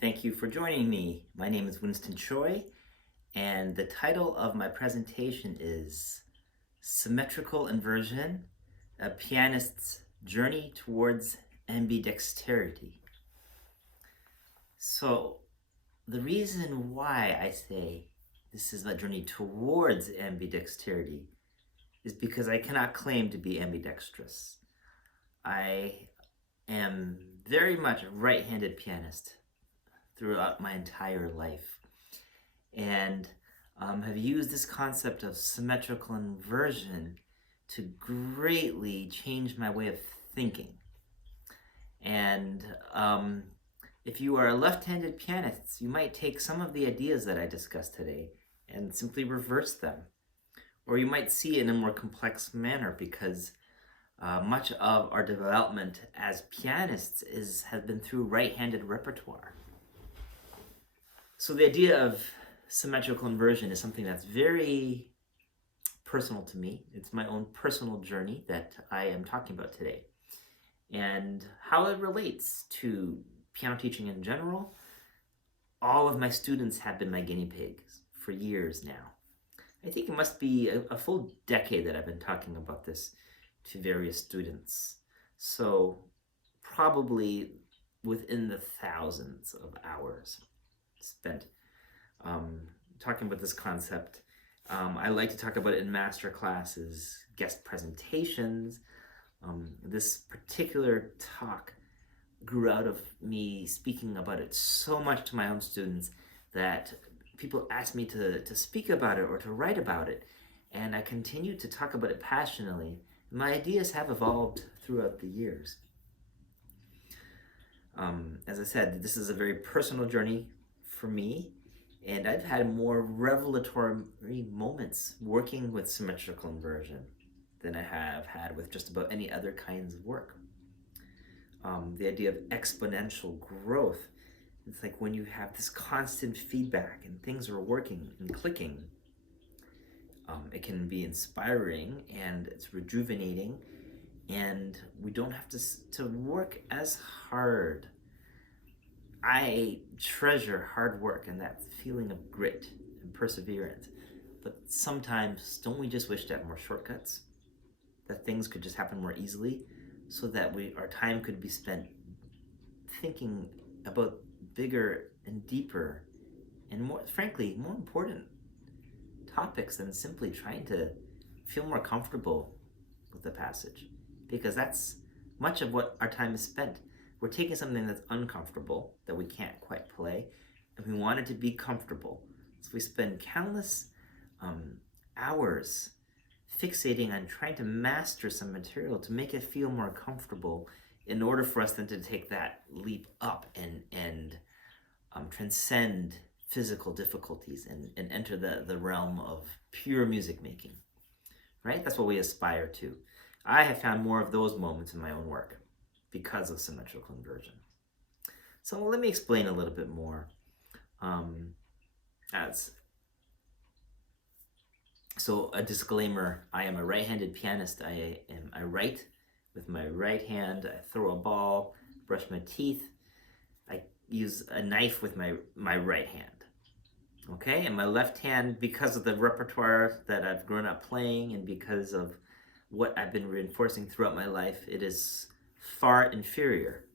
Thank you for joining me. My name is Winston Choi, and the title of my presentation is Symmetrical Inversion, a Pianist's Journey Towards Ambidexterity. So, the reason why I say this is a journey towards ambidexterity is because I cannot claim to be ambidextrous. I am very much a right-handed pianist throughout my entire life, and have used this concept of symmetrical inversion to greatly change my way of thinking. And if you are a left-handed pianist, you might take some of the ideas that I discussed today and simply reverse them. Or you might see it in a more complex manner because much of our development as pianists has been through right-handed repertoire. So the idea of symmetrical inversion is something that's very personal to me. It's my own personal journey that I am talking about today. And how it relates to piano teaching in general, all of my students have been my guinea pigs for years now. I think it must be a full decade that I've been talking about this to various students. So probably within the thousands of hours spent talking about this concept. I like to talk about it in master classes, guest presentations. This particular talk grew out of me speaking about it so much to my own students that people asked me to speak about it or to write about it, and I continue to talk about it passionately. My ideas have evolved throughout the years. As I said, this is a very personal journey for me, and I've had more revelatory moments working with symmetrical inversion than I have had with just about any other kinds of work. The idea of exponential growth, it's like when you have this constant feedback and things are working and clicking, it can be inspiring and it's rejuvenating, and we don't have to work as hard. I treasure hard work and that feeling of grit and perseverance. But sometimes, don't we just wish to have more shortcuts? That things could just happen more easily so that our time could be spent thinking about bigger and deeper and more, frankly, more important topics than simply trying to feel more comfortable with the passage. Because that's much of what our time is spent. We're taking something that's uncomfortable, that we can't quite play, and we want it to be comfortable. So we spend countless hours fixating on trying to master some material to make it feel more comfortable in order for us then to take that leap up and transcend physical difficulties and enter the realm of pure music making, right? That's what we aspire to. I have found more of those moments in my own work because of symmetrical inversion. So let me explain a little bit more. So a disclaimer, I am a right-handed pianist. I write with my right hand, I throw a ball, brush my teeth, I use a knife with my right hand. Okay, and my left hand, because of the repertoire that I've grown up playing and because of what I've been reinforcing throughout my life, it is far inferior.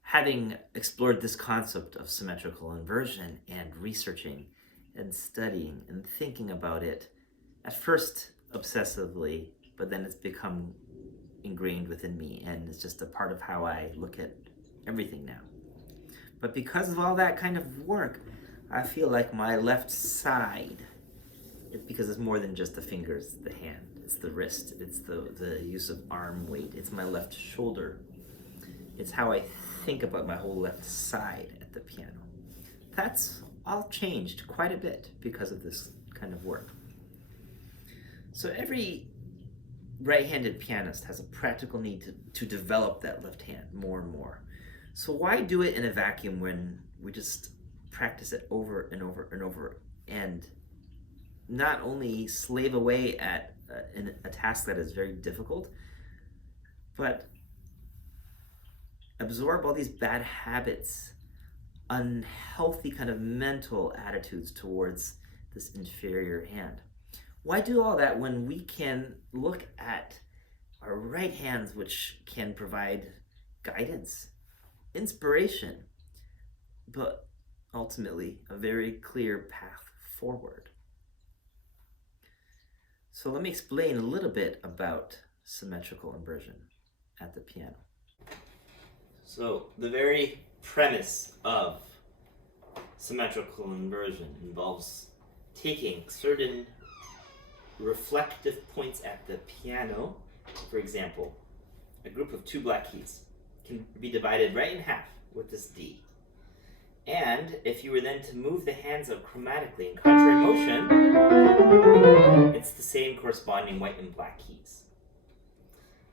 Having explored this concept of symmetrical inversion and researching and studying and thinking about it, at first obsessively, but then it's become ingrained within me and it's just a part of how I look at everything now. But because of all that kind of work, I feel like my left side, because it's more than just the fingers, the hand, it's the wrist, it's the use of arm weight, it's my left shoulder. It's how I think about my whole left side at the piano. That's all changed quite a bit because of this kind of work. So every right-handed pianist has a practical need to develop that left hand more and more. So why do it in a vacuum when we just practice it over and over and over and not only slave away at a task that is very difficult, but absorb all these bad habits unhealthy kind of mental attitudes towards this inferior hand. Why do all that when we can look at our right hands, which can provide guidance, inspiration, but ultimately a very clear path forward? So let me explain a little bit about symmetrical inversion at the piano. So the very premise of symmetrical inversion involves taking certain reflective points at the piano. For example, a group of 2 black keys can be divided right in half with this D. And if you were then to move the hands up chromatically in contrary motion, it's the same corresponding white and black keys.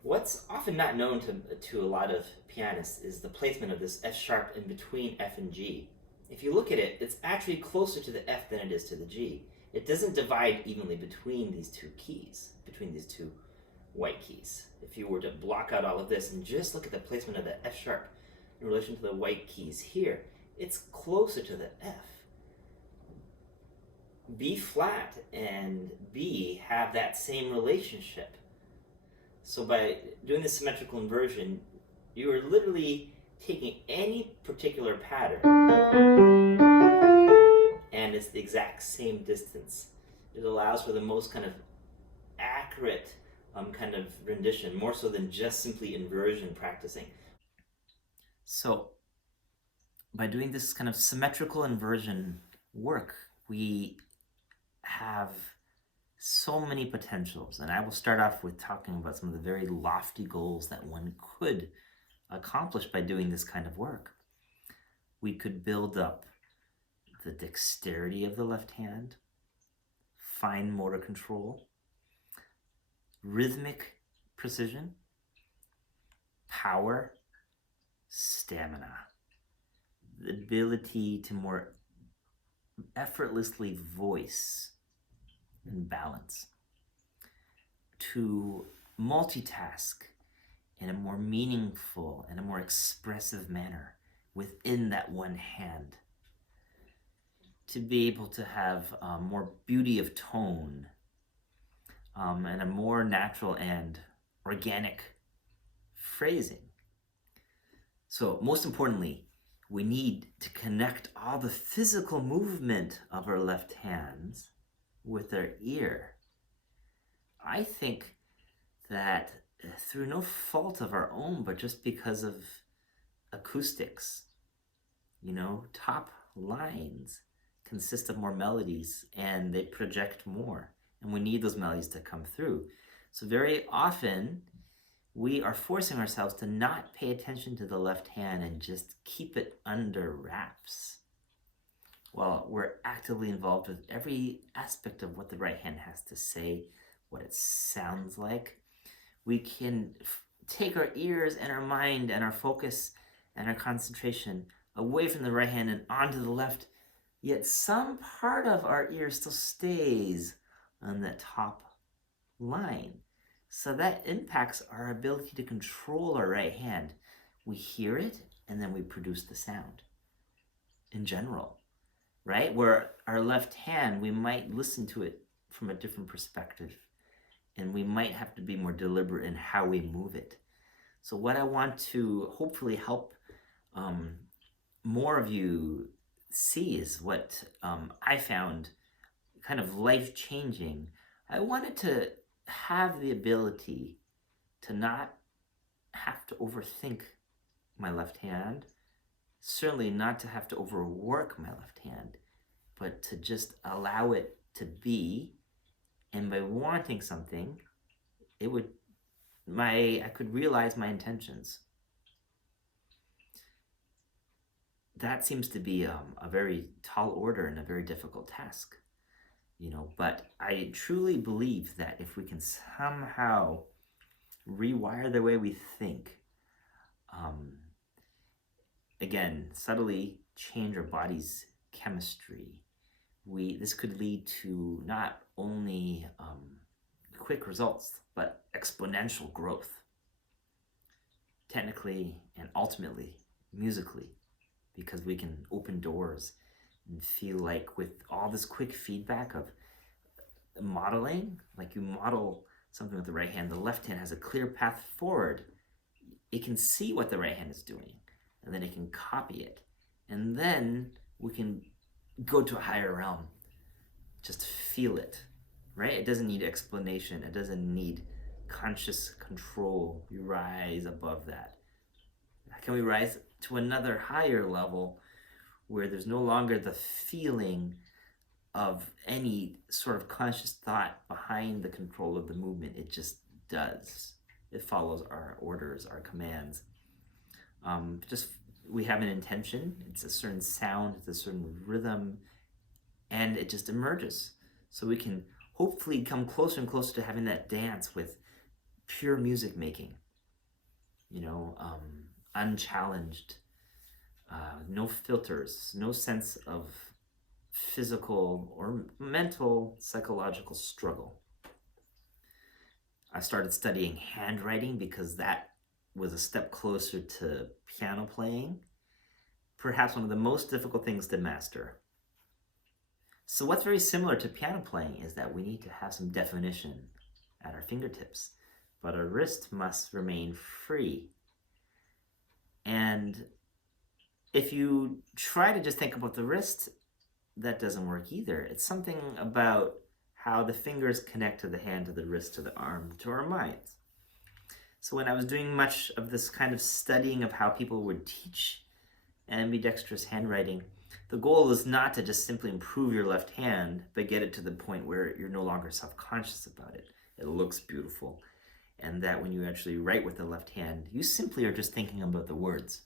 What's often not known to a lot of pianists is the placement of this F sharp in between F and G. If you look at it, it's actually closer to the F than it is to the G. It doesn't divide evenly between these 2 keys, between these 2 white keys. If you were to block out all of this and just look at the placement of the F sharp in relation to the white keys here, it's closer to the F. B flat and B have that same relationship. So by doing the symmetrical inversion, you are literally taking any particular pattern and it's the exact same distance. It allows for the most kind of accurate kind of rendition, more so than just simply inversion practicing. So by doing this kind of symmetrical inversion work, we have so many potentials. And I will start off with talking about some of the very lofty goals that one could accomplish by doing this kind of work. We could build up the dexterity of the left hand, fine motor control, rhythmic precision, power, stamina, the ability to more effortlessly voice and balance, to multitask in a more meaningful and a more expressive manner within that one hand, to be able to have more beauty of tone and a more natural and organic phrasing. So most importantly, we need to connect all the physical movement of our left hands with our ear. I think that through no fault of our own, but just because of acoustics, top lines consist of more melodies and they project more, and we need those melodies to come through. So very often we are forcing ourselves to not pay attention to the left hand and just keep it under wraps. Well, we're actively involved with every aspect of what the right hand has to say, what it sounds like. We can take our ears and our mind and our focus and our concentration away from the right hand and onto the left, yet some part of our ear still stays on that top line. So that impacts our ability to control our right hand. We hear it and then we produce the sound in general, right? Where our left hand, we might listen to it from a different perspective and we might have to be more deliberate in how we move it. So what I want to hopefully help more of you see is what I found kind of life-changing. I wanted to have the ability to not have to overthink my left hand, certainly not to have to overwork my left hand, but to just allow it to be. And by wanting something, I could realize my intentions. That seems to be a very tall order and a very difficult task, but I truly believe that if we can somehow rewire the way we think, again, subtly change our body's chemistry, this could lead to not only quick results, but exponential growth, technically and ultimately musically. because we can open doors and feel like with all this quick feedback of modeling, like you model something with the right hand, the left hand has a clear path forward. It can see what the right hand is doing, and then it can copy it. And then we can go to a higher realm. Just feel it, right? It doesn't need explanation. It doesn't need conscious control. We rise above that. Can we rise to another higher level where there's no longer the feeling of any sort of conscious thought behind the control of the movement? It just does. It follows our orders, our commands. We have an intention. It's a certain sound, it's a certain rhythm, and it just emerges. So we can hopefully come closer and closer to having that dance with pure music making, unchallenged, no filters, no sense of physical or mental, psychological struggle. I started studying handwriting because that was a step closer to piano playing, perhaps one of the most difficult things to master. So what's very similar to piano playing is that we need to have some definition at our fingertips, but our wrist must remain free. And if you try to just think about the wrist, that doesn't work either. It's something about how the fingers connect to the hand, to the wrist, to the arm, to our minds. So when I was doing much of this kind of studying of how people would teach ambidextrous handwriting, the goal is not to just simply improve your left hand, but get it to the point where you're no longer self-conscious about it. It looks beautiful. And that when you actually write with the left hand, you simply are just thinking about the words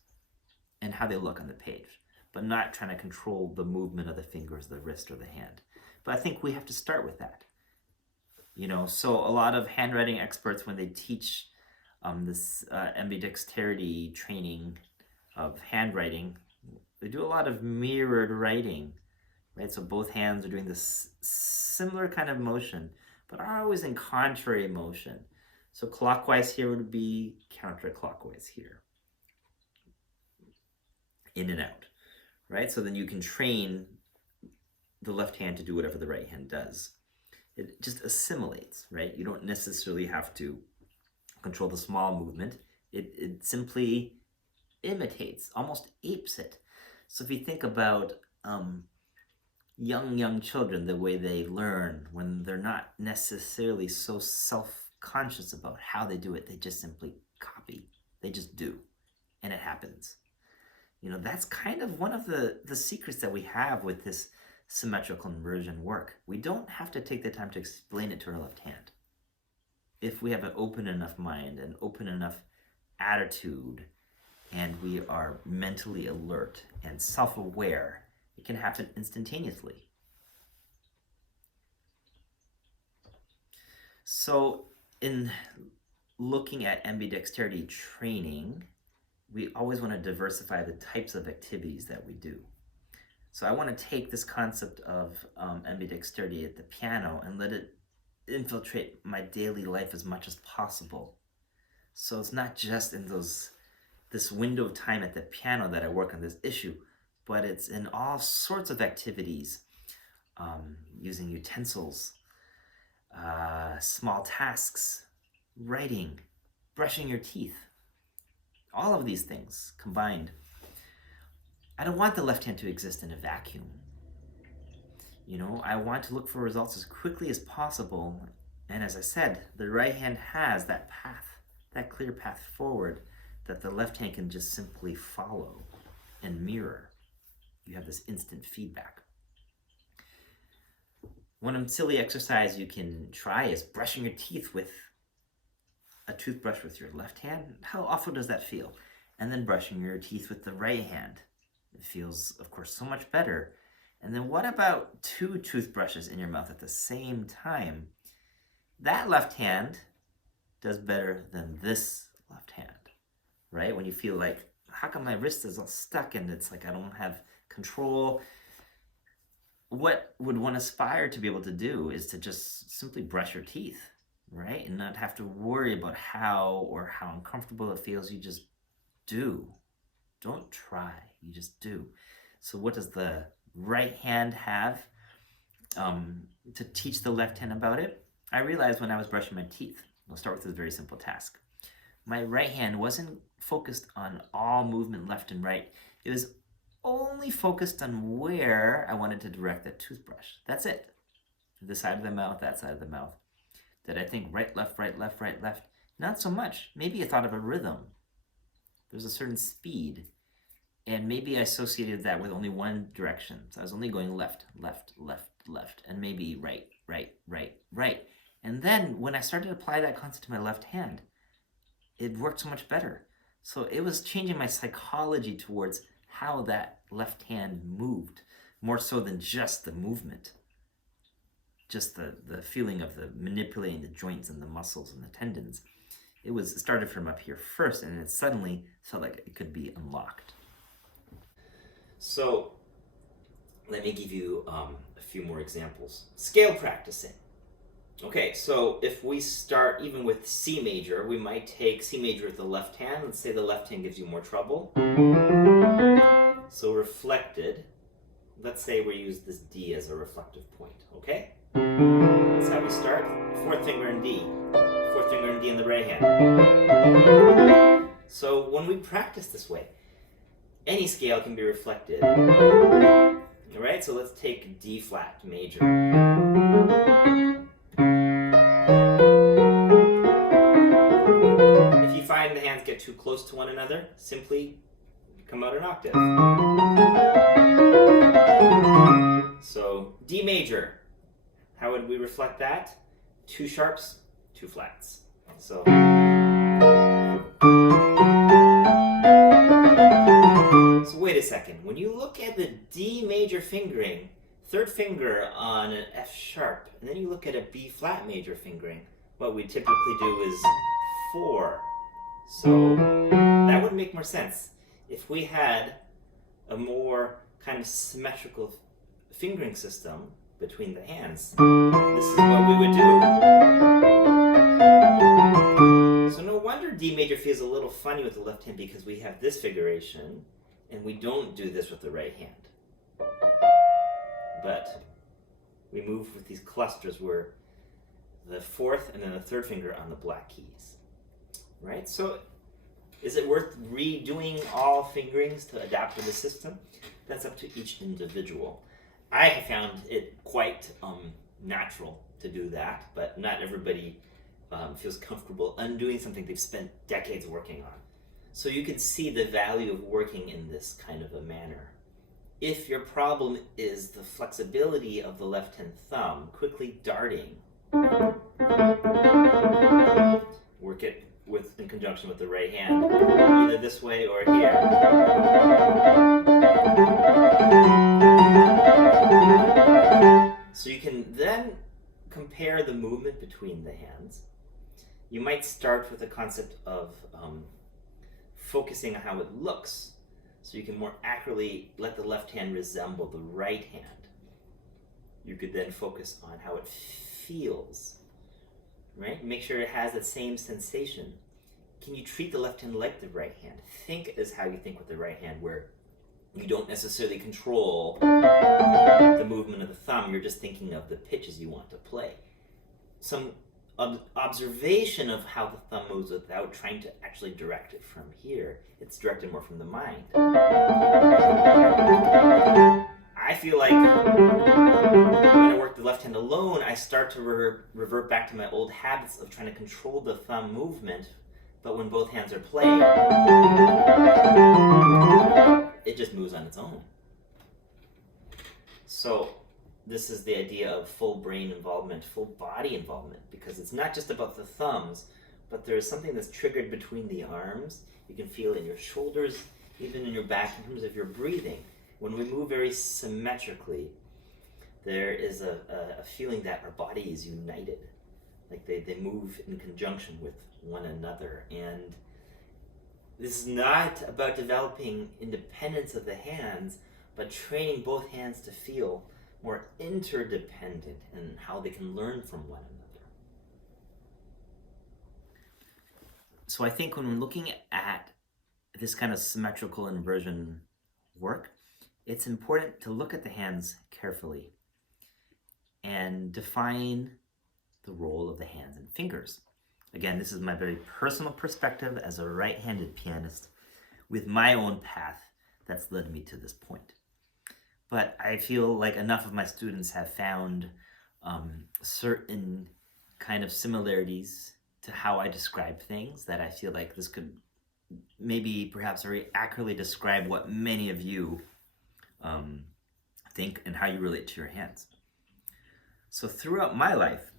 and how they look on the page, but not trying to control the movement of the fingers, the wrist, or the hand. But I think we have to start with that. So a lot of handwriting experts, when they teach this ambidexterity training of handwriting, they do a lot of mirrored writing, right? So both hands are doing this similar kind of motion, but are always in contrary motion. So clockwise here would be counterclockwise here. In and out, right? So then you can train the left hand to do whatever the right hand does. It just assimilates, right? You don't necessarily have to control the small movement. It simply imitates, almost apes it. So if you think about young children, the way they learn when they're not necessarily so self-conscious about how they do it, they just simply copy. They just do, and it happens. That's kind of one of the secrets that we have with this symmetrical inversion work. We don't have to take the time to explain it to our left hand. If we have an open enough mind, an open enough attitude, and we are mentally alert and self-aware, it can happen instantaneously. So in looking at ambidexterity training, we always want to diversify the types of activities that we do. So I want to take this concept of ambidexterity at the piano and let it infiltrate my daily life as much as possible. So it's not just in this window of time at the piano that I work on this issue, but it's in all sorts of activities, using utensils, small tasks, writing, brushing your teeth. All of these things combined. I don't want the left hand to exist in a vacuum. I want to look for results as quickly as possible. And as I said, the right hand has that path, that clear path forward that the left hand can just simply follow and mirror. You have this instant feedback. One silly exercise you can try is brushing your teeth with a toothbrush with your left hand. How awful does that feel? And then brushing your teeth with the right hand. It feels, of course, so much better. And then what about 2 toothbrushes in your mouth at the same time? That left hand does better than this left hand, right? When you feel like, how come my wrist is all stuck and it's like I don't have control? What would one aspire to be able to do is to just simply brush your teeth, right? And not have to worry about how uncomfortable it feels. You just do. Don't try, you just do. So what does the right hand have to teach the left hand about it? I realized when I was brushing my teeth, I'll start with this very simple task. My right hand wasn't focused on all movement left and right. It was only focused on where I wanted to direct the toothbrush. That's it. This side of the mouth, that side of the mouth. Did I think right, left, right, left, right, left? Not so much. Maybe I thought of a rhythm. There's a certain speed. And maybe I associated that with only one direction. So I was only going left, left, left, left, and maybe right, right, right, right. And then when I started to apply that concept to my left hand, it worked so much better. So it was changing my psychology towards how that left hand moved, more so than just the movement. Just the feeling of the manipulating the joints and the muscles and the tendons. It started from up here first, and it suddenly felt like it could be unlocked. So let me give you a few more examples. Scale practicing. Okay, so if we start even with C major, we might take C major with the left hand. Let's say the left hand gives you more trouble. So reflected, let's say we use this D as a reflective point, okay? That's how we start. Fourth finger in D. Fourth finger in D in the right hand. So when we practice this way, any scale can be reflected. Alright, so let's take D flat major. If you find the hands get too close to one another, simply come out an octave. So D major. How would we reflect that? Two sharps, two flats. So wait a second. When you look at the D major fingering, third finger on an F sharp, and then you look at a B flat major fingering, what we typically do is 4. So that would make more sense. If we had a more kind of symmetrical fingering system between the hands, this is what we would do. So no wonder D major feels a little funny with the left hand, because we have this figuration and we don't do this with the right hand. But we move with these clusters where the fourth and then the third finger on the black keys. Right? So is it worth redoing all fingerings to adapt to the system? That's up to each individual. I have found it quite natural to do that, but not everybody feels comfortable undoing something they've spent decades working on. So you can see the value of working in this kind of a manner. If your problem is the flexibility of the left-hand thumb, quickly darting, work it in conjunction with the right hand, either this way or here. So you can then compare the movement between the hands. You might start with the concept of focusing on how it looks, so you can more accurately let the left hand resemble the right hand. You could then focus on how it feels, right? Make sure it has that same sensation. Can you treat the left hand like the right hand? Think as how you think with the right hand, where you don't necessarily control the movement of the thumb, you're just thinking of the pitches you want to play. Some observation of how the thumb moves without trying to actually direct it from here. It's directed more from the mind. I feel like when I work the left hand alone, I start to revert back to my old habits of trying to control the thumb movement, but when both hands are playing, it just moves on its own. So this is the idea of full brain involvement, full body involvement, because it's not just about the thumbs, but there's something that's triggered between the arms. You can feel it in your shoulders, even in your back in terms of your breathing. When we move very symmetrically, there is a feeling that our body is united. Like they move in conjunction with one another. And this is not about developing independence of the hands, but training both hands to feel more interdependent in how they can learn from one another. So I think when we're looking at this kind of symmetrical inversion work, it's important to look at the hands carefully and define the role of the hands and fingers. Again, this is my very personal perspective as a right-handed pianist with my own path that's led me to this point. But I feel like enough of my students have found certain kind of similarities to how I describe things that I feel like this could maybe perhaps very accurately describe what many of you think and how you relate to your hands. So throughout my life,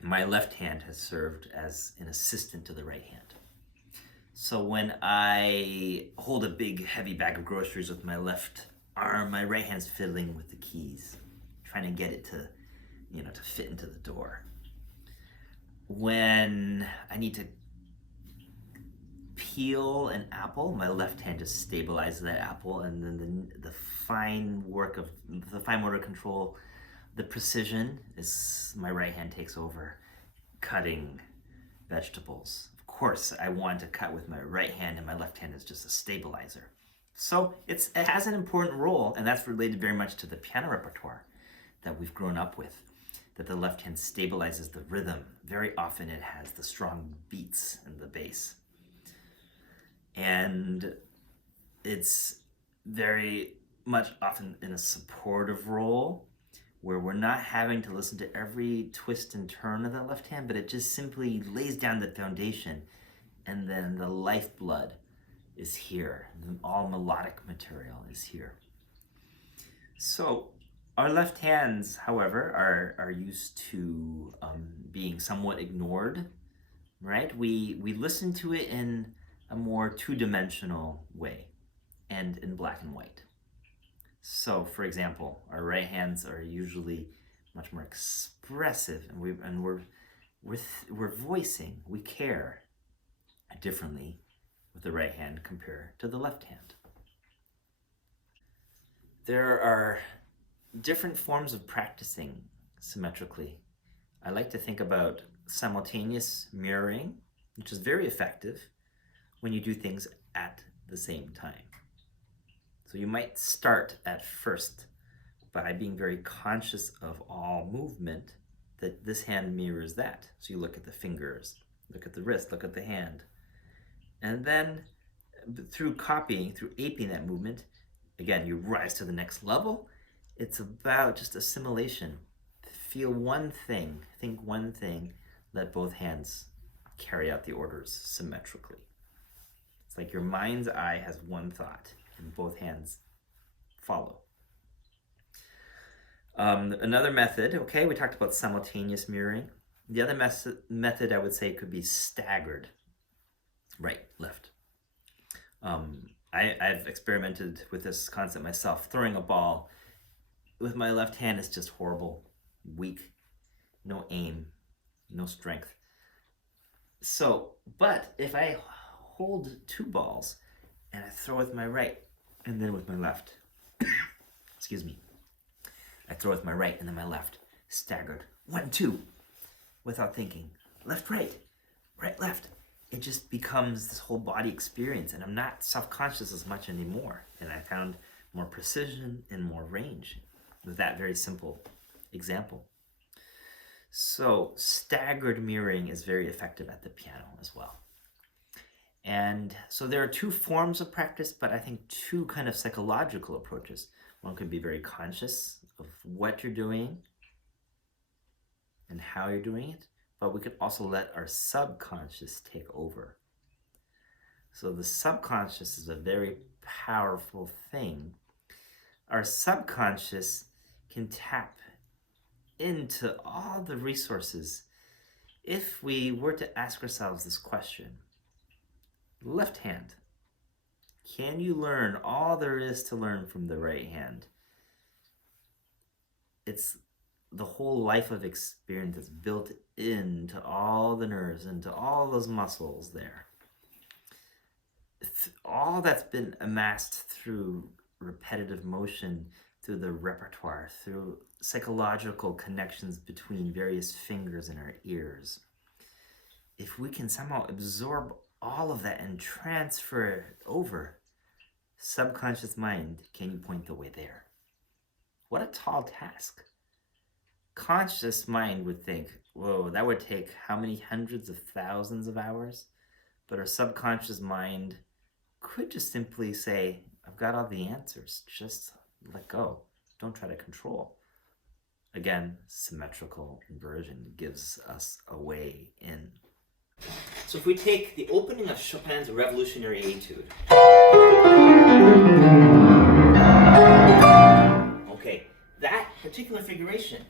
my left hand has served as an assistant to the right hand. So when I hold a big heavy bag of groceries with my left arm, my right hand's fiddling with the keys, trying to get it to, to fit into the door. When I need to peel an apple, my left hand just stabilizes that apple, and then the fine work of the fine motor control, the precision is my right hand takes over, cutting vegetables. Of course, I want to cut with my right hand, and my left hand is just a stabilizer. So it has an important role, and that's related very much to the piano repertoire that we've grown up with, that the left hand stabilizes the rhythm. Very often it has the strong beats in the bass. And it's very much often in a supportive role where we're not having to listen to every twist and turn of the left hand, but it just simply lays down the foundation, and then the lifeblood is here. All melodic material is here. So our left hands, however, are used to being somewhat ignored, right? We listen to it in a more two-dimensional way and in black and white. So, for example, our right hands are usually much more expressive, and we're voicing, we care differently with the right hand compared to the left hand. There are different forms of practicing symmetrically. I like to think about simultaneous mirroring, which is very effective when you do things at the same time. So you might start at first by being very conscious of all movement, that this hand mirrors that. So you look at the fingers, look at the wrist, look at the hand. And then through copying, through aping that movement, again, you rise to the next level. It's about just assimilation. Feel one thing, think one thing, let both hands carry out the orders symmetrically. It's like your mind's eye has one thought and both hands follow. Another method, okay, we talked about simultaneous mirroring. The other method I would say could be staggered, right, left. I've experimented with this concept myself. Throwing a ball with my left hand is just horrible, weak, no aim, no strength. So, but if I hold two balls and I throw with my right and then with my left, excuse me, I throw with my right and then my left, staggered, 1, 2, without thinking, left, right, right, left. It just becomes this whole body experience, and I'm not self-conscious as much anymore. And I found more precision and more range with that very simple example. So staggered mirroring is very effective at the piano as well. And so there are two forms of practice, but I think two kind of psychological approaches. One could be very conscious of what you're doing and how you're doing it, but we could also let our subconscious take over. So the subconscious is a very powerful thing. Our subconscious can tap into all the resources if we were to ask ourselves this question. Left hand, can you learn all there is to learn from the right hand? It's the whole life of experience that's built into all the nerves, into all those muscles there. All that's been amassed through repetitive motion, through the repertoire, through psychological connections between various fingers in our ears. If we can somehow absorb all of that and transfer it over. Subconscious mind, can you point the way there? What a tall task. Conscious mind would think, whoa, that would take how many hundreds of thousands of hours? But our subconscious mind could just simply say, I've got all the answers, just let go. Don't try to control. Again, symmetrical inversion gives us a way in. So if we take the opening of Chopin's Revolutionary Etude. Okay, that particular figuration,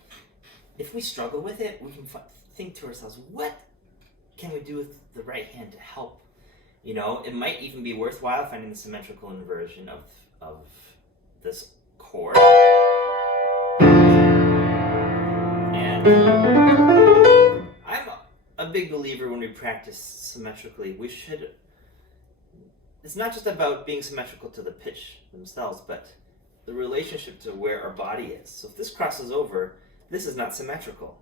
if we struggle with it, we can think to ourselves, what can we do with the right hand to help? You know, it might even be worthwhile finding the symmetrical inversion of this chord. And I'm a big believer when we practice symmetrically, it's not just about being symmetrical to the pitch themselves, but the relationship to where our body is. So if this crosses over, this is not symmetrical.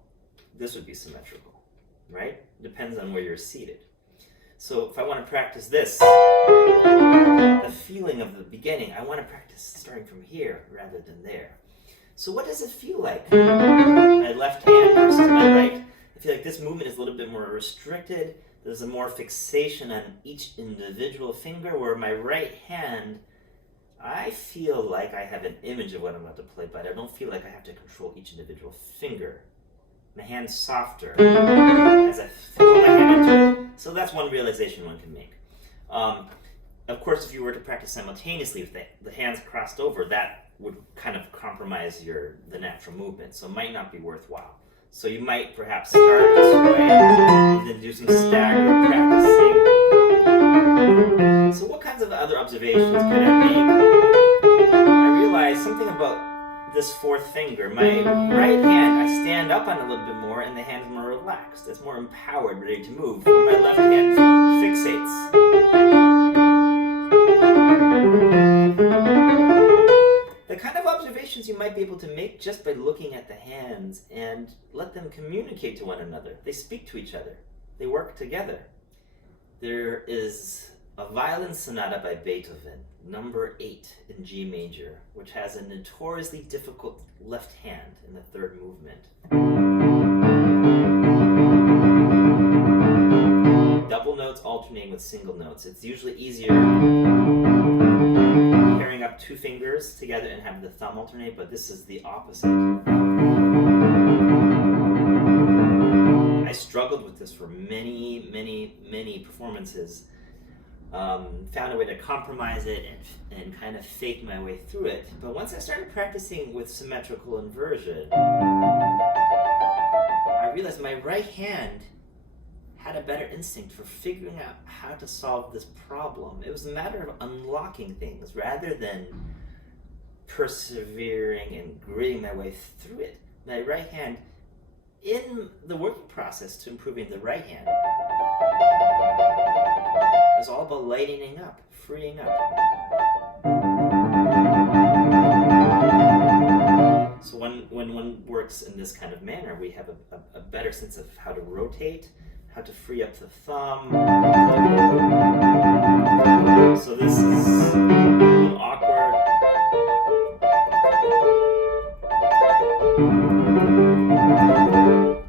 This would be symmetrical, right? Depends on where you're seated. So if I want to practice this, the feeling of the beginning, I want to practice starting from here rather than there. So what does it feel like? My left hand versus my right. I feel like this movement is a little bit more restricted. There's a more fixation on each individual finger, where my right hand, I feel like I have an image of what I'm about to play, but I don't feel like I have to control each individual finger. My hand's softer as I throw my hand into it. So that's one realization one can make. Of course, if you were to practice simultaneously with the hands crossed over, that would kind of compromise the natural movement, so it might not be worthwhile. So you might perhaps start this way and then do some staggered practicing. So what kinds of other observations could I make? I realized something about this fourth finger. My right hand, I stand up on a little bit more, and the hand's more relaxed. It's more empowered, ready to move. Where my left hand fixates. The kind of observations you might be able to make just by looking at the hands and let them communicate to one another. They speak to each other. They work together. There is a violin sonata by Beethoven, number 8 in G major, which has a notoriously difficult left hand in the third movement. Double notes alternating with single notes. It's usually easier pairing up two fingers together and have the thumb alternate, but this is the opposite. I struggled with this for many performances. Found a way to compromise it and kind of fake my way through it. But once I started practicing with symmetrical inversion, I realized my right hand had a better instinct for figuring out how to solve this problem. It was a matter of unlocking things rather than persevering and gritting my way through it. My right hand, in the working process to improving the right hand, is all about lightening up, freeing up. So when one works in this kind of manner, we have a better sense of how to rotate, how to free up the thumb. So this is a little awkward.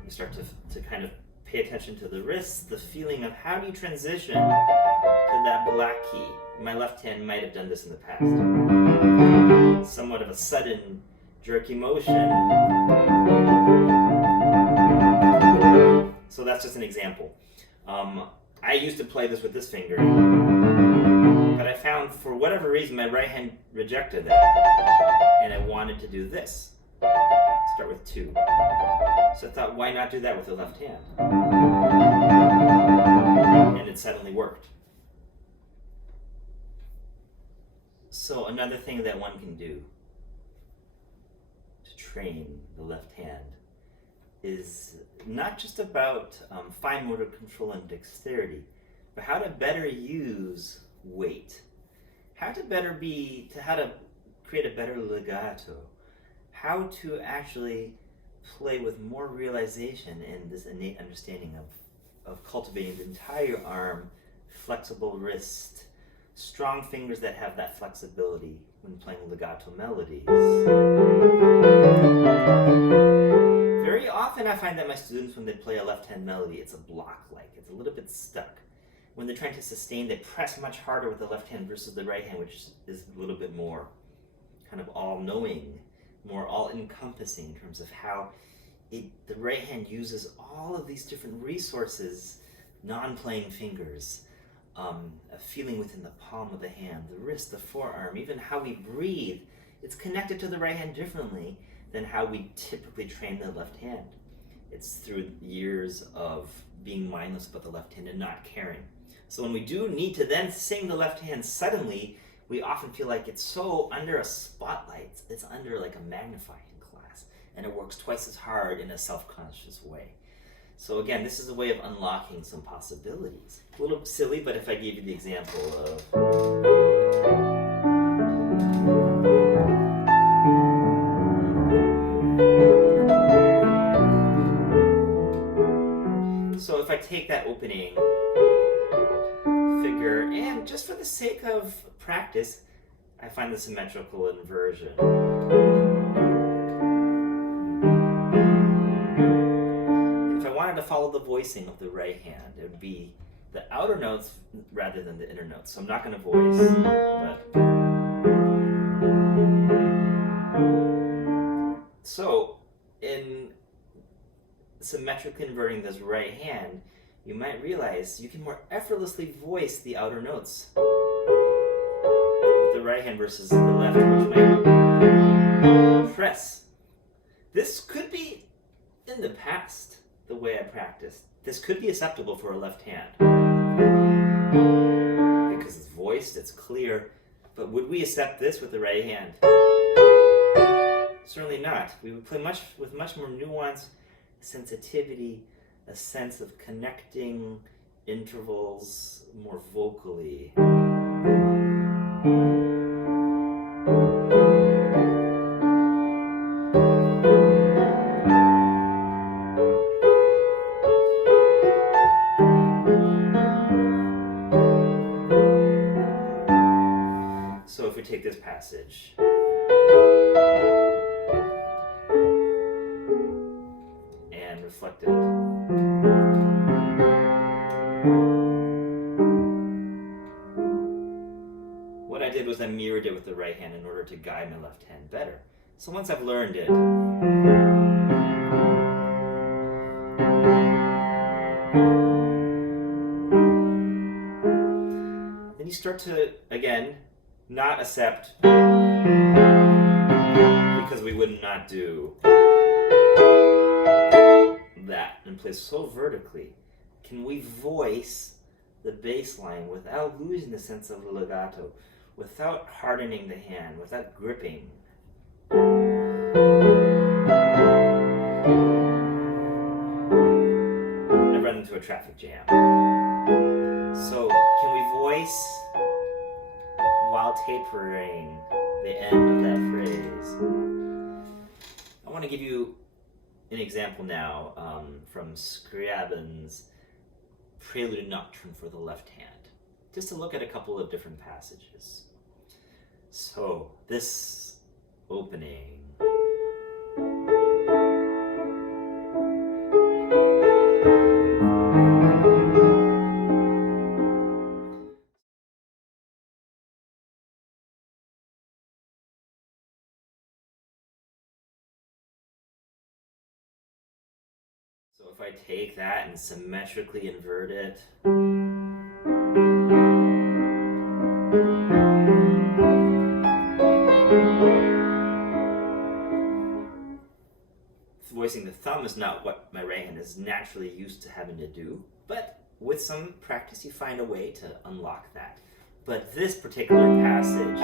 You start to kind of pay attention to the wrists, the feeling of how do you transition to that black key. My left hand might have done this in the past. Somewhat of a sudden, jerky motion. So that's just an example. I used to play this with this finger, but I found for whatever reason my right hand rejected that, and I wanted to do this. Start with 2. So I thought, why not do that with the left hand? And it suddenly worked. So another thing that one can do to train the left hand is not just about fine motor control and dexterity, but how to better use weight. How to create a better legato. How to actually play with more realization and this innate understanding of cultivating the entire arm flexible wrist, strong fingers that have that flexibility when playing legato melodies. Very often I find that my students, when they play a left-hand melody, it's a block-like, it's a little bit stuck. When they're trying to sustain, they press much harder with the left hand versus the right hand, which is a little bit more kind of all-knowing, more all-encompassing in terms of how the right hand uses all of these different resources, non-playing fingers, a feeling within the palm of the hand, the wrist, the forearm, even how we breathe. It's connected to the right hand differently than how we typically train the left hand. It's through years of being mindless about the left hand and not caring. So when we do need to then sing the left hand suddenly, we often feel like it's so under a spotlight. It's under like a magnifying glass, and it works twice as hard in a self-conscious way. So again, this is a way of unlocking some possibilities. A little silly, but if I gave you the example of... So if I take that opening figure, and just for the sake of practice, I find the symmetrical inversion. If I wanted to follow the voicing of the right hand, it would be the outer notes rather than the inner notes. So I'm not going to voice, but... So, in symmetrically inverting this right hand, you might realize you can more effortlessly voice the outer notes with the right hand versus the left, which might press. This could be, in the past, the way I practiced. This could be acceptable for a left hand because it's voiced, it's clear, but would we accept this with the right hand? Certainly not. We would play with much more nuance, sensitivity, a sense of connecting intervals more vocally. So if we take this passage, and reflect it. What I did was I mirrored it with the right hand in order to guide my left hand better. So once I've learned it, then you start to, again, not accept, because we would not do that and play so vertically. Can we voice the bass line without losing the sense of legato, without hardening the hand, without gripping? I run into a traffic jam. So can we voice while tapering the end of that phrase? I want to give you an example now from Scriabin's Prelude Nocturne for the left hand, just to look at a couple of different passages. So this opening, so if I take that and symmetrically invert it, voicing the thumb is not what my right hand is naturally used to having to do, but with some practice you find a way to unlock that. But this particular passage,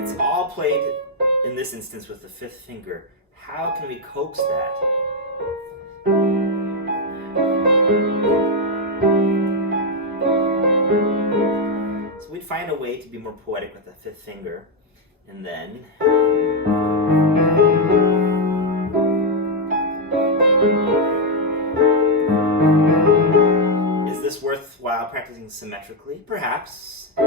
it's all played in this instance with the fifth finger. How can we coax that? So we'd find a way to be more poetic with the fifth finger, and then is this worthwhile while practicing symmetrically, perhaps. By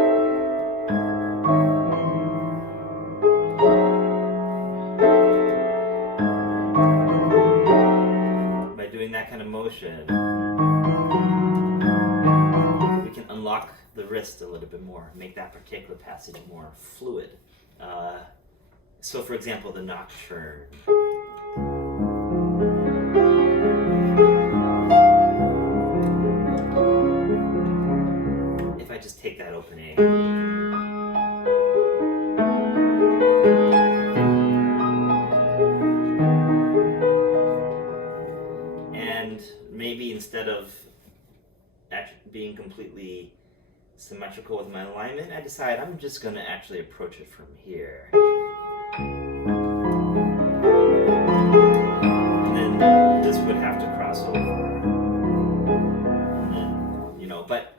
doing that kind of motion, we can unlock the wrist a little bit more, make that particular passage more fluid. So for example, the nocturne. If I just take that opening, and maybe instead of being completely symmetrical with my alignment, I decide I'm just going to actually approach it from here. And then this would have to cross over. And then, but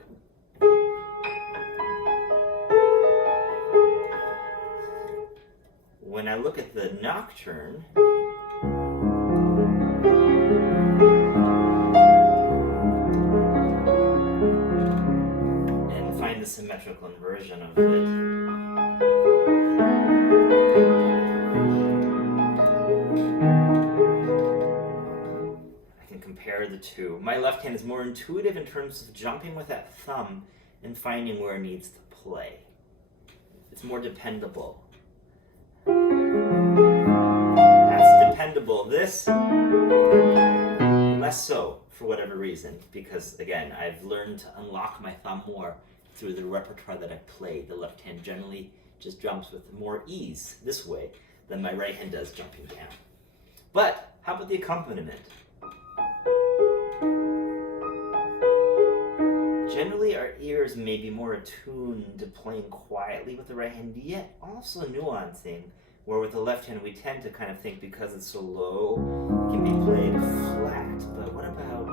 when I look at the nocturne, and find the symmetrical inversion of it, I can compare the two. My left hand is more intuitive in terms of jumping with that thumb and finding where it needs to play. It's more dependable. That's dependable. This, less so, for whatever reason, because again, I've learned to unlock my thumb more through the repertoire that I play. The left hand generally just jumps with more ease this way than my right hand does jumping down. But how about the accompaniment? Generally, our ears may be more attuned to playing quietly with the right hand, yet also nuancing, where with the left hand we tend to kind of think because it's so low, it can be played flat. But what about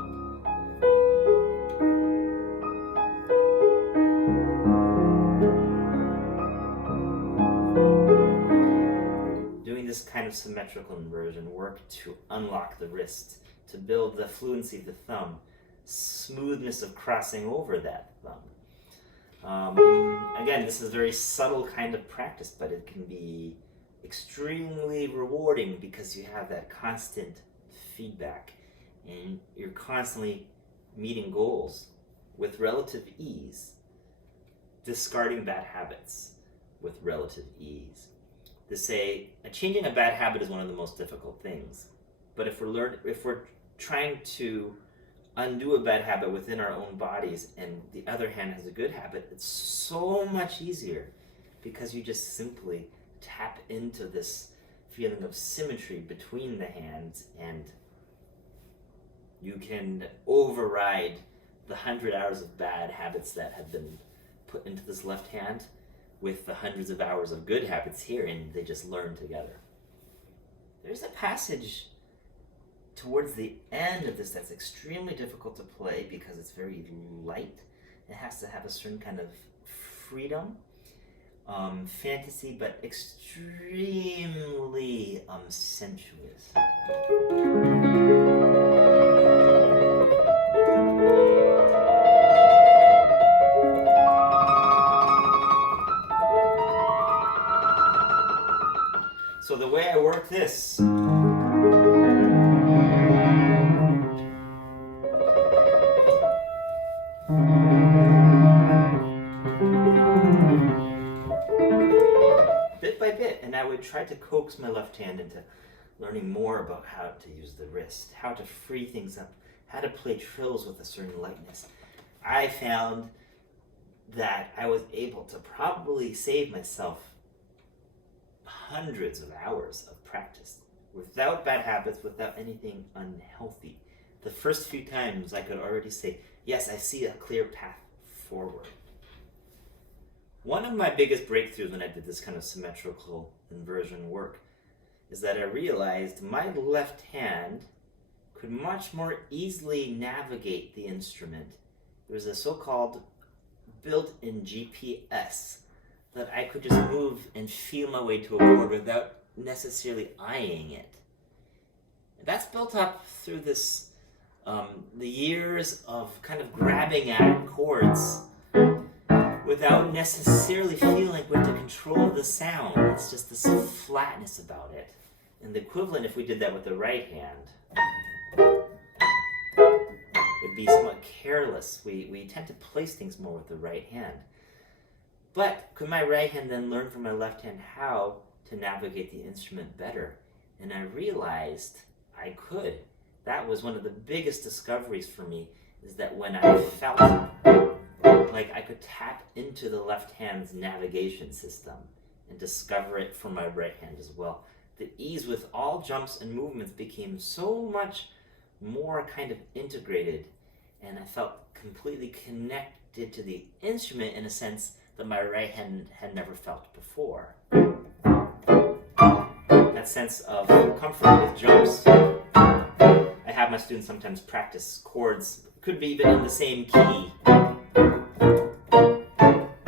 doing this kind of symmetrical inversion work to unlock the wrist, to build the fluency of the thumb, smoothness of crossing over that thumb. Again, this is a very subtle kind of practice, but it can be extremely rewarding because you have that constant feedback and you're constantly meeting goals with relative ease, discarding bad habits with relative ease. To say changing a bad habit is one of the most difficult things, but if we're trying to undo a bad habit within our own bodies and the other hand has a good habit, it's so much easier because you just simply tap into this feeling of symmetry between the hands and you can override the 100 hours of bad habits that have been put into this left hand with the hundreds of hours of good habits here, and they just learn together. There's a passage towards the end of this that's extremely difficult to play because it's very light. It has to have a certain kind of freedom, fantasy, but extremely sensuous. So the way I work this, bit by bit, and I would try to coax my left hand into learning more about how to use the wrist, how to free things up, how to play trills with a certain lightness. I found that I was able to probably save myself hundreds of hours of practice without bad habits, without anything unhealthy. The first few times I could already say, yes, I see a clear path forward. One of my biggest breakthroughs when I did this kind of symmetrical inversion work is that I realized my left hand could much more easily navigate the instrument. There's a so-called built-in GPS that I could just move and feel my way to a chord without necessarily eyeing it. That's built up through this The years of kind of grabbing at chords without necessarily feeling like we have to control the sound. It's just this flatness about it. And the equivalent, if we did that with the right hand, would be somewhat careless. We tend to place things more with the right hand. But could my right hand then learn from my left hand how to navigate the instrument better? And I realized I could. That was one of the biggest discoveries for me, is that when I felt like I could tap into the left hand's navigation system and discover it from my right hand as well, the ease with all jumps and movements became so much more kind of integrated, and I felt completely connected to the instrument in a sense that my right hand had never felt before. That sense of comfort with jumps. I have my students sometimes practice chords, could be even in the same key.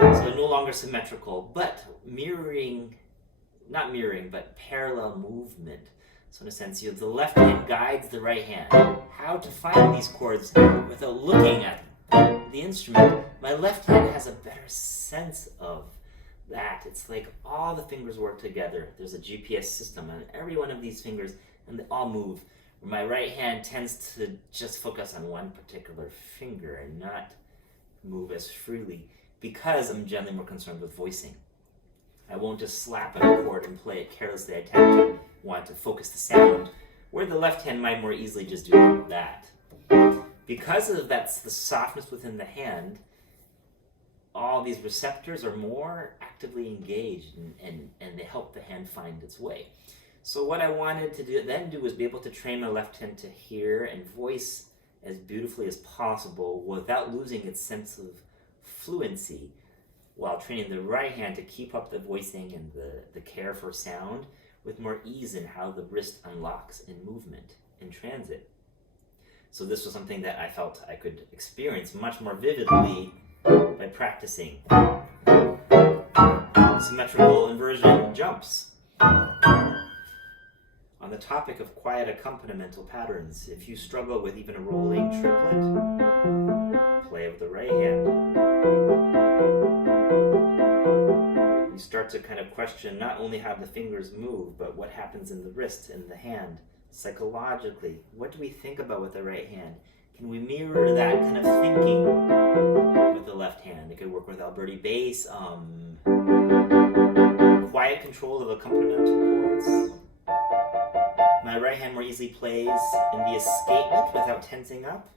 So no longer symmetrical, but not mirroring, but parallel movement. So in a sense, the left hand guides the right hand. How to find these chords without looking at the instrument. My left hand has a better sense of that. It's like all the fingers work together. There's a GPS system on every one of these fingers, and they all move. My right hand tends to just focus on one particular finger and not move as freely because I'm generally more concerned with voicing. I won't just slap at a chord and play it carelessly. I tend to want to focus the sound, where the left hand might more easily just do that. Because of that's the softness within the hand, all these receptors are more actively engaged, and they help the hand find its way. So what I wanted to do was be able to train my left hand to hear and voice as beautifully as possible without losing its sense of fluency, while training the right hand to keep up the voicing and the care for sound with more ease in how the wrist unlocks in movement, in transit. So this was something that I felt I could experience much more vividly by practicing symmetrical inversion jumps. On the topic of quiet accompanimental patterns, if you struggle with even a rolling triplet, play with the right hand. You start to kind of question not only how the fingers move, but what happens in the wrist and the hand. Psychologically, what do we think about with the right hand? Can we mirror that kind of thinking with the left hand? It could work with Alberti bass, quiet control of accompanimental chords. My right hand more easily plays in the escapement without tensing up.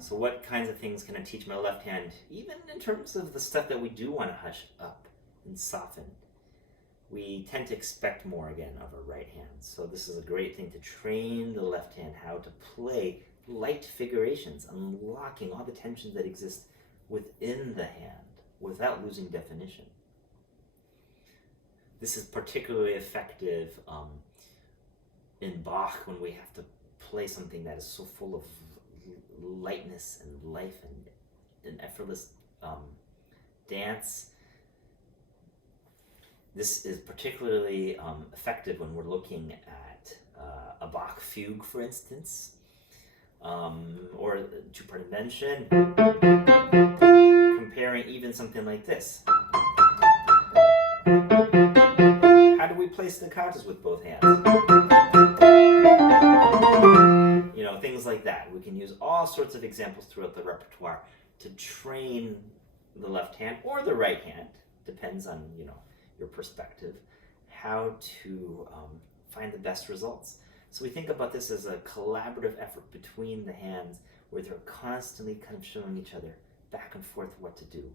So what kinds of things can I teach my left hand, even in terms of the stuff that we do want to hush up and soften? We tend to expect more, again, of our right hand. So this is a great thing to train the left hand how to play light figurations, unlocking all the tensions that exist within the hand without losing definition. This is particularly effective in Bach, when we have to play something that is so full of lightness and life and effortless dance. This is particularly effective when we're looking at a Bach fugue, for instance, or a two-part invention, comparing even something like this. How do we play staccatos with both hands? Things like that. We can use all sorts of examples throughout the repertoire to train the left hand or the right hand, depends on your perspective, how to find the best results. So we think about this as a collaborative effort between the hands, where they're constantly kind of showing each other back and forth what to do.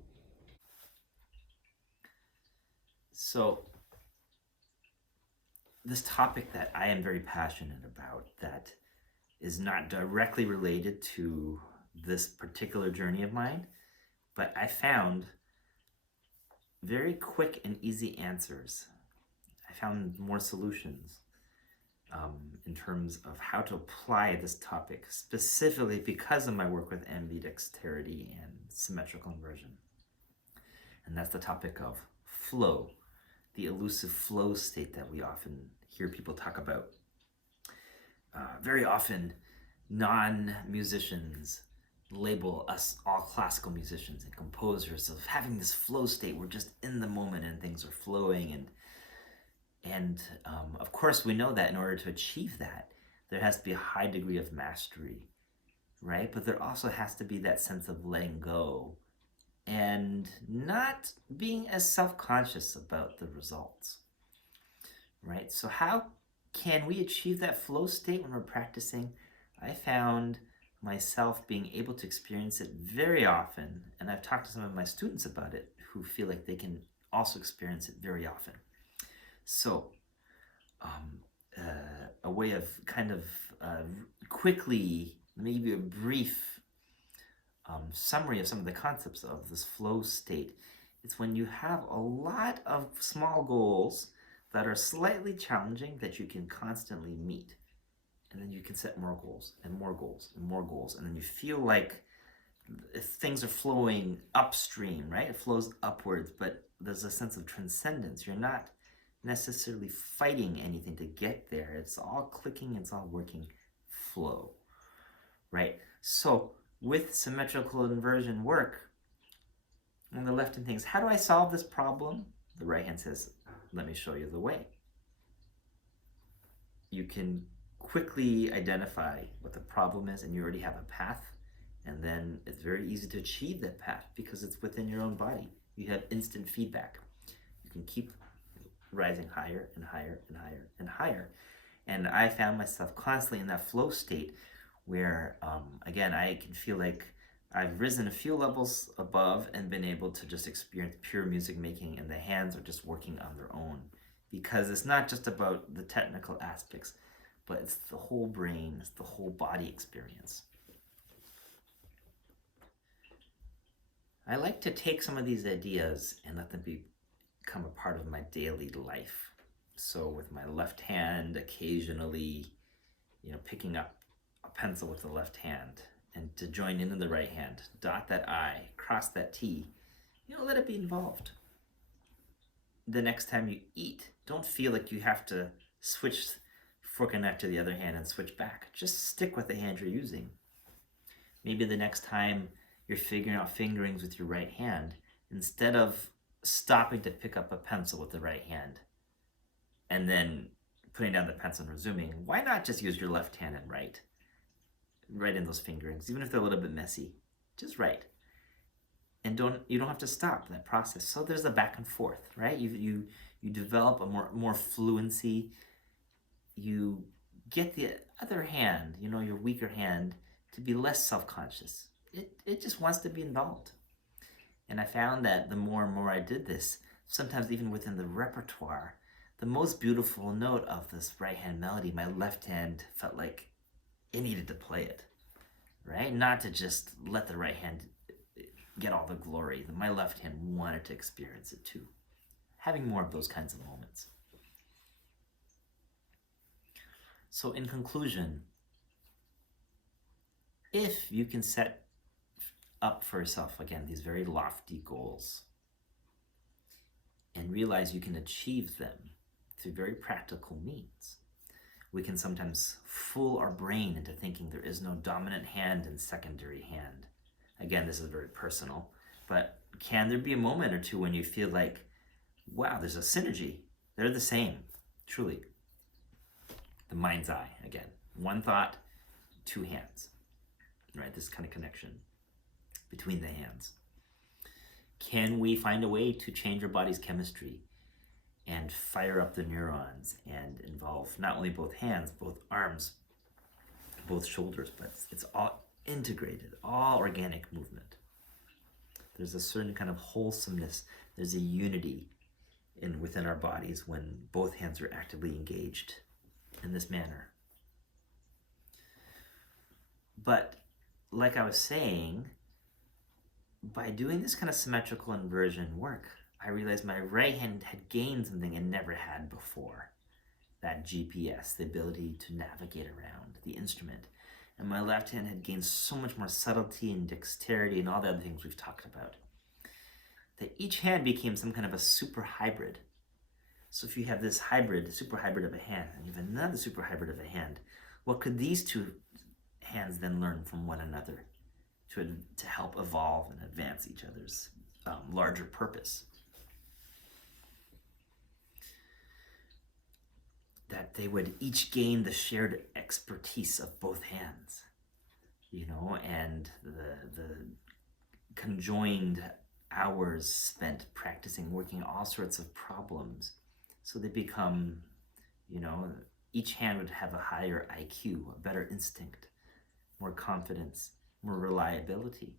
So this topic that I am very passionate about, that is not directly related to this particular journey of mine, but I found very quick and easy answers. I found more solutions in terms of how to apply this topic, specifically because of my work with ambidexterity and symmetrical inversion. And that's the topic of flow, the elusive flow state that we often hear people talk about. Very often, non-musicians label us all classical musicians and composers of having this flow state. We're just in the moment and things are flowing. And of course, we know that in order to achieve that, there has to be a high degree of mastery, right? But there also has to be that sense of letting go and not being as self-conscious about the results, right? So how can we achieve that flow state when we're practicing? I found myself being able to experience it very often, and I've talked to some of my students about it who feel like they can also experience it very often. So a way of kind of quickly, maybe a brief summary of some of the concepts of this flow state. It's when you have a lot of small goals that are slightly challenging that you can constantly meet. And then you can set more goals and more goals and more goals. And then you feel like if things are flowing upstream, right? It flows upwards, but there's a sense of transcendence. You're not necessarily fighting anything to get there. It's all clicking, it's all working flow, right? So with symmetrical inversion work, when the left hand thinks, how do I solve this problem? The right hand says, let me show you the way. You can quickly identify what the problem is and you already have a path, and then it's very easy to achieve that path because it's within your own body. You have instant feedback. You can keep rising higher and higher and higher and higher. And I found myself constantly in that flow state where, again, I can feel like I've risen a few levels above and been able to just experience pure music making, and the hands are just working on their own. Because it's not just about the technical aspects, but it's the whole brain, it's the whole body experience. I like to take some of these ideas and let them become a part of my daily life. So with my left hand, occasionally, picking up a pencil with the left hand, and to join in the right hand, dot that I, cross that T, let it be involved. The next time you eat, don't feel like you have to switch fork and knife to the other hand and switch back. Just stick with the hand you're using. Maybe the next time you're figuring out fingerings with your right hand, instead of stopping to pick up a pencil with the right hand and then putting down the pencil and resuming, why not just use your left hand and write in those fingerings, even if they're a little bit messy? Just write. And you don't have to stop that process. So there's a back and forth, right? You develop a more fluency. You get the other hand, your weaker hand, to be less self-conscious. It just wants to be involved. And I found that the more and more I did this, sometimes even within the repertoire, the most beautiful note of this right hand melody, my left hand felt like it needed to play it, right? Not to just let the right hand get all the glory. My left hand wanted to experience it too. Having more of those kinds of moments. So in conclusion, if you can set up for yourself, again, these very lofty goals and realize you can achieve them through very practical means, we can sometimes fool our brain into thinking there is no dominant hand and secondary hand. Again, this is very personal, but can there be a moment or two when you feel like, wow, there's a synergy? They're the same, truly. The mind's eye, again. One thought, two hands, right? This kind of connection between the hands. Can we find a way to change our body's chemistry and fire up the neurons and involve not only both hands, both arms, both shoulders, but it's all integrated, all organic movement. There's a certain kind of wholesomeness. There's a unity within our bodies when both hands are actively engaged in this manner. But like I was saying, by doing this kind of symmetrical inversion work, I realized my right hand had gained something it never had before. That GPS, the ability to navigate around the instrument. And my left hand had gained so much more subtlety and dexterity and all the other things we've talked about. That each hand became some kind of a super hybrid. So if you have this hybrid, super hybrid of a hand, and you have another super hybrid of a hand, what could these two hands then learn from one another to help evolve and advance each other's larger purpose? That they would each gain the shared expertise of both hands, and the conjoined hours spent practicing, working all sorts of problems. So they become, each hand would have a higher IQ, a better instinct, more confidence, more reliability.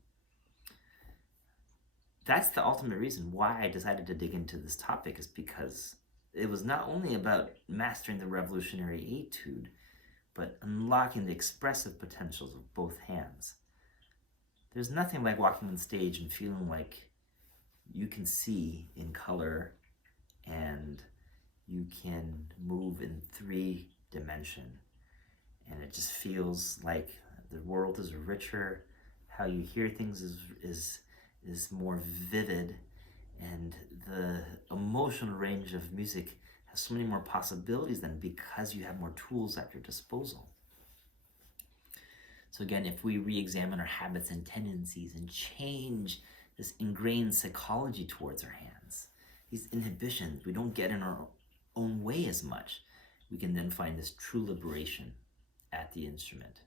That's the ultimate reason why I decided to dig into this topic, is because it was not only about mastering the revolutionary etude, but unlocking the expressive potentials of both hands. There's nothing like walking on stage and feeling like you can see in color and you can move in 3-dimension. And it just feels like the world is richer, how you hear things is more vivid, and the emotional range of music has so many more possibilities then, because you have more tools at your disposal. So again, if we re-examine our habits and tendencies and change this ingrained psychology towards our hands, these inhibitions, we don't get in our own way as much, we can then find this true liberation at the instrument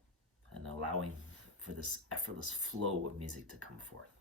and allowing for this effortless flow of music to come forth.